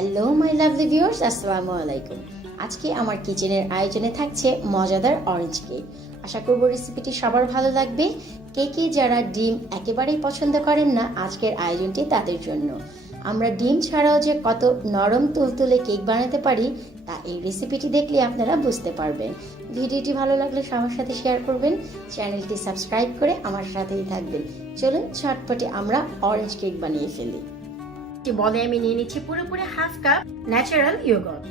Hello my lovely viewers, আসসালামু আলাইকুম। আজকে আমার কিচেনের আয়োজনে থাকছে মজাদার অরেঞ্জ কেক। আশা করব রেসিপিটি সবার ভালো লাগবে। কেকে যারা ডিম একেবারেই পছন্দ করেন না, আজকের আয়োজনটি তাদের জন্য। আমরা ডিম ছাড়াও যে কত নরম তুলতুলে কেক বানাতে পারি তা এই রেসিপিটি দেখলে আপনারা বুঝতে পারবেন। ভিডিওটি ভালো লাগলে সবার সাথে শেয়ার করবেন, চ্যানেলটি সাবস্ক্রাইব করে আমার সাথেই থাকবেন। চলুন ঝটপটে আমরা অরেঞ্জ কেক বানিয়ে ফেলি। বলে আমি নিয়ে নিচ্ছি পুরোপুরি হাফ কাপ ন্যাচারাল ইয়োগর্ট,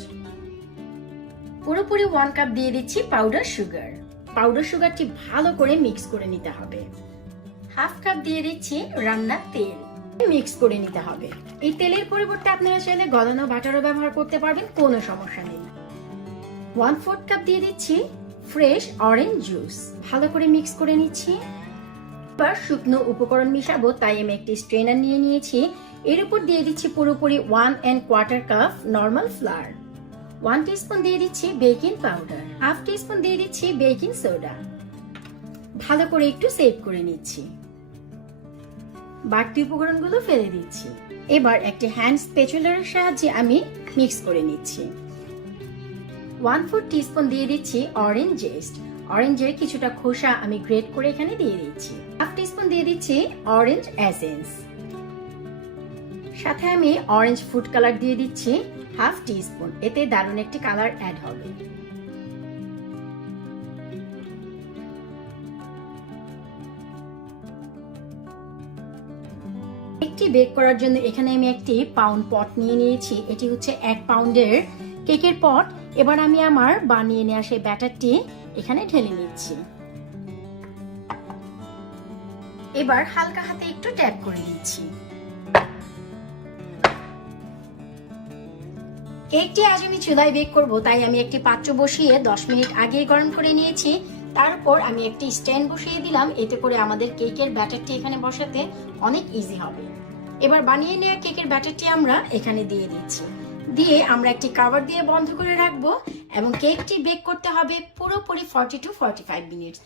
পুরোপুরি 1 কাপ দিয়ে দিচ্ছি পাউডার সুগার। পাউডার সুগারটি ভালো করে মিক্স করে নিতে হবে। হাফ কাপ দিয়ে দিচ্ছি রান্নার তেল, মিক্স করে নিতে হবে। এই তেলের পরিবর্তে আপনারা চাইলে গলানো বাটারও ব্যবহার করতে পারবেন, কোনো সমস্যা নেই। 1/4 কাপ দিয়ে দিচ্ছি ফ্রেশ অরেঞ্জ জুস, ভালো করে মিক্স করে নিচ্ছি। এবার শুকনো উপকরণ মিশাবো, তাই আমি একটি স্ট্রেনার নিয়ে নিয়েছি। এর উপর দিয়ে দিচ্ছি পুরোপুরি 1¼ কাপ নরমাল ফ্লাওয়ার, 1 টিস্পুন দিয়ে দিচ্ছি বেকিং পাউডার, হাফ টিস্পুন দিয়ে দিচ্ছি বেকিং সোডা। ভালো করে একটু সেট করে নিচ্ছি। বাড়তি উপকরণগুলো ফেলে দিচ্ছি। এবার একটি হ্যান্ড স্প্যাচুলার সাহায্যে আমি মিক্স করে নিচ্ছি। 1/4 টিস্পুন দিয়ে দিচ্ছি অরেঞ্জ জেস্ট, অরেঞ্জের কিছুটা খোসা আমি গ্রেট করে এখানে দিয়ে দিচ্ছি। হাফ টিস্পুন দিয়ে দিচ্ছি অরেঞ্জ এসেন্স, সাথে আমি অরেঞ্জ ফুড কালার দিয়ে দিচ্ছি হাফ টিস্পুন, এতে দারুণ একটি কালার অ্যাড হবে। কেকটি বেক করার জন্য এখানে আমি একটি পাউন্ড পট নিয়ে নিয়েছি। এটি হচ্ছে 1 পাউন্ডের কেকের পট। এবার আমি আমার বানিয়ে নেওয়া সেই ব্যাটারটি এখানে ঢেলে নিচ্ছি। এবার হালকা হাতে একটু ট্যাপ করে দিচ্ছি। কেকটি আজ আমি চুলায় বেক করব, তাই আমি একটি পাত্র বসিয়ে 10 মিনিট আগে গরম করে নিয়েছি। তারপর আমি একটি স্ট্যান্ড বসিয়ে দিলাম, এতে করে আমাদের কেকের ব্যাটারটি এখানে বসাতে অনেক ইজি হবে। এবার বানিয়ে নেওয়া কেকের ব্যাটারটি আমরা এখানে দিয়ে দিচ্ছি। দিয়ে আমরা একটি কভার দিয়ে বন্ধ করে রাখবো এবং কেকটি বেক করতে হবে পুরোপুরি 40 to 45 মিনিট।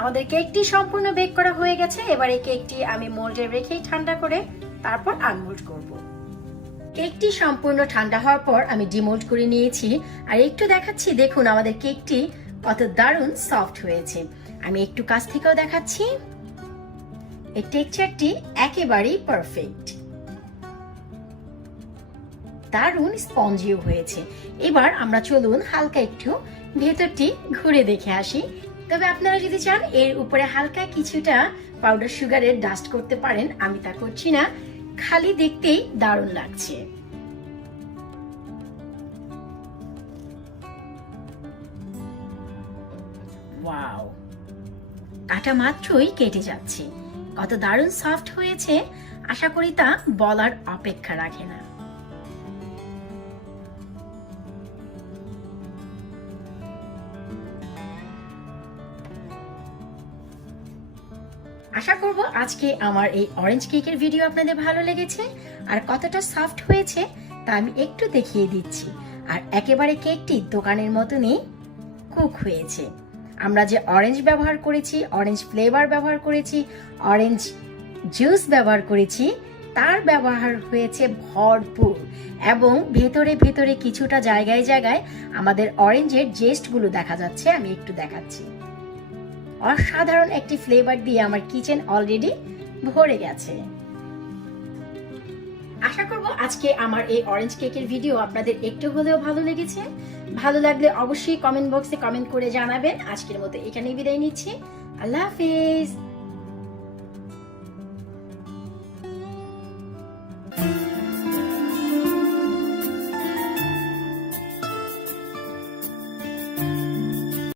আমাদের কেকটি সম্পূর্ণ বেক করা হয়ে গেছে। এবার এই কেকটি আমি মোল্ডে রেখে ঠান্ডা করে তারপর আনমোল্ড করব। কেকটি সম্পূর্ণ ঠান্ডা হওয়ার পর আমি ডিমোল্ড করে নিয়েছি। আর একটু দেখাচ্ছি, দেখুন আমাদের কেকটি কত দারুণ সফট হয়েছে। আমি একটু কাছ থেকেও দেখাচ্ছি, এই টেক্সচারটি একেবারেই পারফেক্ট, দারুণ স্পঞ্জিও হয়েছে। এবার আমরা চলুন হালকা একটু ভেতরটি ঘুরে দেখে আসি। তবে আপনারা যদি চান এর উপরে হালকা কিছুটা পাউডার সুগারের ডাস্ট করতে পারেন, আমি তা করছি না, খালি দেখতেই দারুণ লাগছে। ওয়াও, কাটা মাত্রই কেটে যাচ্ছে। কত দারুণ সফট হয়েছে, আশা করি তা বলার অপেক্ষা রাখে না। আশা করব আজকে আমার এই অরেঞ্জ কেকের ভিডিও আপনাদের ভালো লেগেছে। আর কতটা সফট হয়েছে তা আমি একটু দেখিয়ে দিচ্ছি। আর একেবারে কেকটি দোকানের মতনই কুক হয়েছে। আমরা যে অরেঞ্জ ব্যবহার করেছি, অরেঞ্জ ফ্লেভার ব্যবহার করেছি, অরেঞ্জ জুস ব্যবহার করেছি, তার ব্যবহার হয়েছে ভরপুর। এবং ভেতরে ভেতরে কিছুটা জায়গায় জায়গায় আমাদের অরেঞ্জের জেস্টগুলো দেখা যাচ্ছে, আমি একটু দেখাচ্ছি। অসাধারণ একটি ফ্লেভার দিয়ে আমার কিচেন অলরেডি ভরে গেছে। আশা করব আজকে আমার এই অরেঞ্জ কেকের ভিডিও আপনাদের একটু হলেও ভালো লেগেছে। ভালো লাগলে অবশ্যই কমেন্ট বক্সে কমেন্ট করে জানাবেন। আজকের মতো এখানেই বিদায় নিচ্ছি। আল্লাহ হাফেজ।